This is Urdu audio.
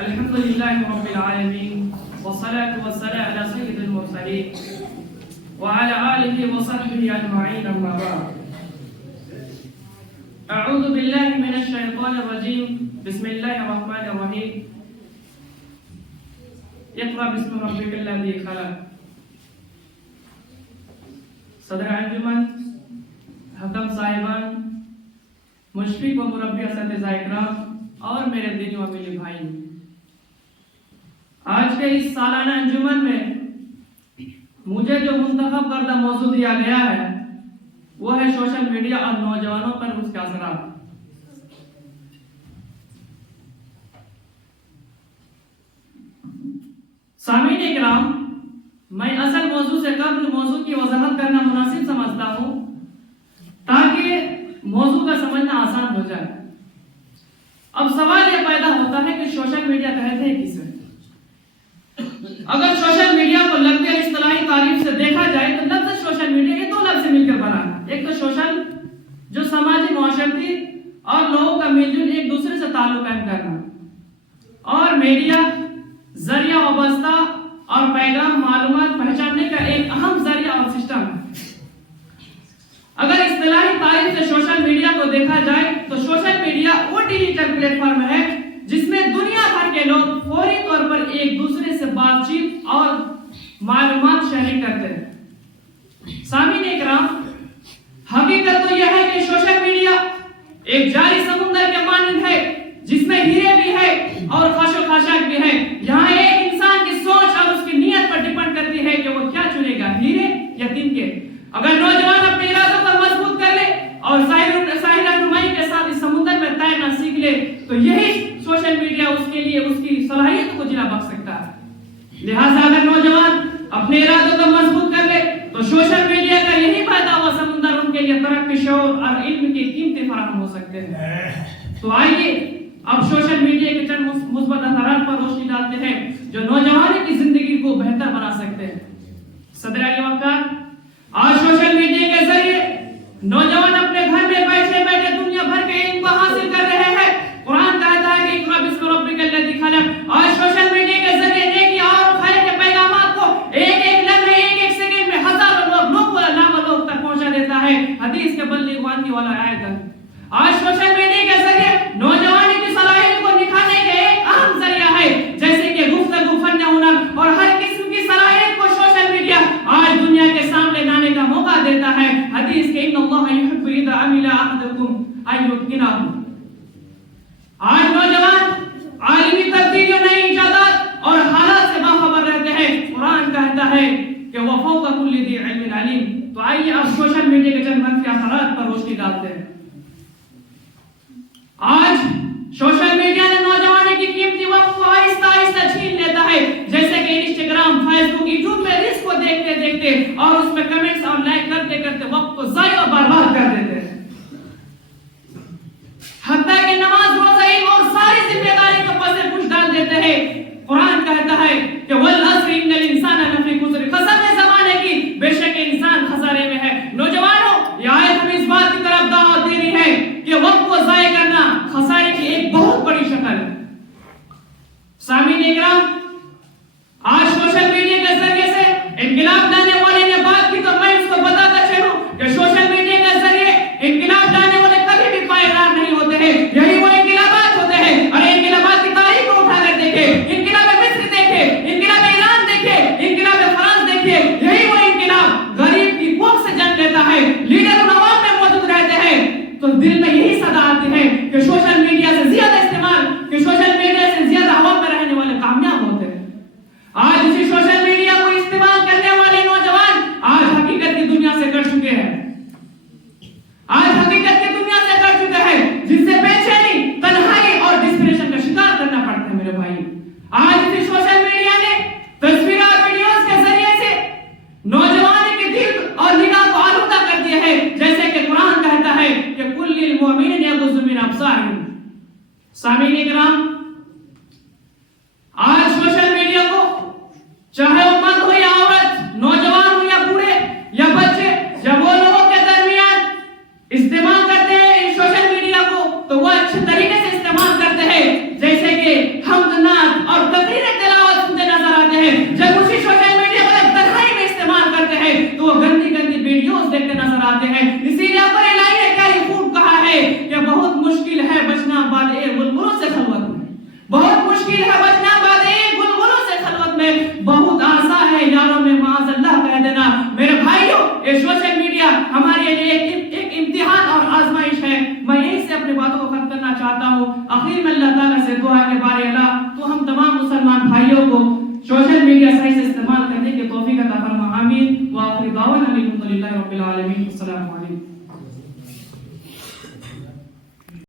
الحمد لله رب العالمين والصلاة والسلام على سيد المرسلين وعلى آله وصحبه أجمعين أما بعد أعوذ بالله من الشيطان الرجيم بسم الله الرحمن الرحيم اقرأ باسم ربك الذي خلق صدر انجمن حکم صاحبان مشفق و مربی اساتذہ اکرام اور میرے دینی و ملی بھائی، آج کے اس سالانہ انجمن میں مجھے جو منتخب کردہ موضوع دیا گیا ہے وہ ہے سوشل میڈیا اور نوجوانوں پر اس کے اثرات۔ سامعین اکرام، میں اصل موضوع سے قبل موضوع کی وضاحت کرنا مناسب سمجھتا ہوں تاکہ موضوع کا سمجھنا آسان ہو جائے۔ اب سوال یہ پیدا ہوتا ہے کہ سوشل میڈیا کہتے ہیں کسے؟ اگر سوشل میڈیا کو لفظی اور اصطلاحی تعریف سے دیکھا جائے تو لفظ سوشل میڈیا کے دو لفظ سے مل کر بنا ہے۔ ایک تو سوشل جو سماجی معاشرتی اور لوگوں کا مل جل ایک دوسرے سے تعلق قائم کرنا، اور میڈیا ذریعہ وابستہ اور پیغام معلومات پہنچانے کا ایک اہم ذریعہ اور سسٹم ہے۔ اگر اصطلاحی تعریف سے سوشل میڈیا کو دیکھا جائے تو سوشل میڈیا وہ ڈیجیٹل پلیٹ فارم ہے جس میں دنیا بھر کے لوگ فوری طور پر ایک دوسرے سے بات چیت اور معلومات شیئر کرتے ہیں۔ سامعین اکرام، حقیقت تو یہ ہے کہ سوشل میڈیا ایک جاری سمندر کے مانند ہے جس میں ہیرے بھی ہے اور خاش و خاشاک بھی ہے۔ یہاں ایک انسان کی سوچ اور اس کی نیت پر ڈیپینڈ کرتی ہے کہ وہ کیا چنے گا، ہیرے یا تنکے۔ اگر نوجوان اپنے ارادوں کو مضبوط کر لے اور ساحل رہنمائی کے ساتھ اس سمندر میں تیرنا سیکھ لے تو یہی سوشل میڈیا اس کے لیے اس کی صلاحیت کو جلا بخش سکتا ہے۔ لہٰذا اگر نوجوان اپنے ارادوں کو مضبوط کر لے تو سوشل میڈیا کا یہی پیدا ہوا سمندر ان کے لیے ترقی، شعور اور علم کی قیمتیں فراہم ہو سکتے ہیں۔ تو آئیے اب سوشل میڈیا کے چند مثبت اثرات پر روشنی ڈالتے ہیں جو نوجوانوں کی زندگی کو بہتر بنا سکتے ہیں۔ صدر علی وقار، آج سوشل میڈیا کے ذریعے نوجوان اپنے گھر میں بیٹھے بیٹھے دنیا بھر کے علم کو حاصل کر رہے ہیں۔ قرآن کہتا ہے کہ اقرأ باسم ربک الذی خلق۔ آج سوشل میڈیا کے ذریعے نیکی اور خیر کے پیغامات کو ایک ایک لمحے ایک ایک سیکنڈ میں ہزاروں لوگ لاکھوں لوگ تک پہنچا دیتا ہے۔ حدیث کے بلغ عنی والا آیت ہے۔ آج سوشل میڈیا کے ذریعے نوجوان کی صلاحیت کو نکھارنے کا ایک اہم ذریعہ ہے، جیسے کہ گفتگو، فن، ہنر اور ہر قسم کی صلاحیت کو سوشل میڈیا آج دنیا کے سامنے لانے کا موقع دیتا ہے۔ حدیث کہ ان اللہ یحب اذا عمل احدکم ان یتقنہ۔ آج نوجوان عالمی تبدیلیوں، نئی ایجادات اور حالات سے باخبر رہتے ہیں۔ قرآن کہتا ہے کہ وفوق کل ذی علم علیم۔ تو آئیے اب سوشل میڈیا کے چند منفی اثرات پر روشنی ڈالتے ہیں۔ آج سوشل میڈیا نے نوجوانوں کی قیمتی وقت کو آہستہ آہستہ چھین لیتا ہے، جیسے کہ انسٹاگرام، فیس بک، یوٹیوب میں ریلز کو دیکھتے دیکھتے اور اس میں کمنٹس اور لائک کرتے کرتے وقت کو ضائع اور برباد کر دیتے ہیں۔ حتیٰ کہ نماز، روزہ، علم اور ساری ذمہ داری کو پس پش ڈال دیتے ہیں۔ قرآن کہتا ہے کہ والعصر ان الانسان لفی خسر۔ قسم ہے زمانے کی، بے شک انسان خسارے میں ہے۔ نوجوانوں، یہ آیت ہمیں اس بات کی طرف دعوت دے رہی ہے کہ وقت کو ضائع کرنا خسارے کی ایک بہت بڑی شکل ہے۔ سامعین اکرام، آج سوشل میڈیا کے ذریعے سے انقلاب لانے والے نے بات کی تو میں اس کو بتاتا چلوں کہ سوشل میڈیا کے ذریعے انقلاب لانے والے کبھی بھی پائیدار نہیں ہوتے ہیں۔ یہی وہ انقلابات ہوتے ہیں، اور انقلابات کی تاریخ کو اٹھا کر دیکھیں، انقلاب مصر دیکھیں، انقلاب ایران دیکھیں، انقلاب فرانس دیکھیں، یہی وہ انقلاب غریب کی کوکھ سے جنگ لیتا ہے، لیڈر عوام میں موجود رہتے ہیں۔ تو دل میں یہی صدا آتی ہے کہ سوشل میڈیا سے زیادہ استعمال، کہ سوشل میڈیا سے زیادہ عوام میں رہنے والے کامیاب ہوتے ہیں۔ آج اسی سوشل میڈیا کو استعمال کرنے والے نوجوان آج حقیقت کی دنیا سے کٹ چکے ہیں، آج حقیقت کی دنیا سے کٹ چکے ہیں، جن سے بے چینی، تنہائی اور ڈسپریشن کا شکار کرنا پڑتا ہے میرے بھائی۔ آج اسی سوشل میڈیا نے تصویر اور ویڈیوز کے ذریعے سے نوجوان کے دل اور نگاہ کو آلودہ کر دیا ہے، جیسے کہ قرآن کہتا ہے کہ کل للمؤمنین یغضوا من ابصارہم۔ سامعین اکرام، آج سوشل میڈیا کو چاہے وہ مرد ہو یا عورت، نوجوان ہو یا بوڑھے یا بچے، جب وہ لوگوں کے درمیان استعمال کرتے ہیں ان سوشل میڈیا کو تو وہ اچھے طریقے سے استعمال کرتے ہیں، جیسے کہ حمد، نعت، چاہتے ہیں. اسی لیے اپنے الہی نے کیا یہ خوب کہا ہے کہ بہت مشکل ہے بچنا بادئ بلبلوں سے خلوت میں, بہت مشکل ہے بچنا بادئ بلبلوں سے خلوت میں, بہت آسان ہے یاروں میں معاذ اللہ کہہ دینا. میرے بھائیوں, یہ سوشل میڈیا ہمارے لیے ایک امتحان اور آزمائش ہے. میں یہیں سے اپنی باتوں کو ختم کرنا چاہتا ہوں. آخر میں اللہ تعالیٰ سے دعا ہے کہ بارے اللہ تو ہم تمام مسلمان بھائیوں کو سوشل میڈیا صحیح سے استعمال کرنے کی توفیق عطا فرما. آمین. وآخر دعوانا الحمد للہ رب العالمین.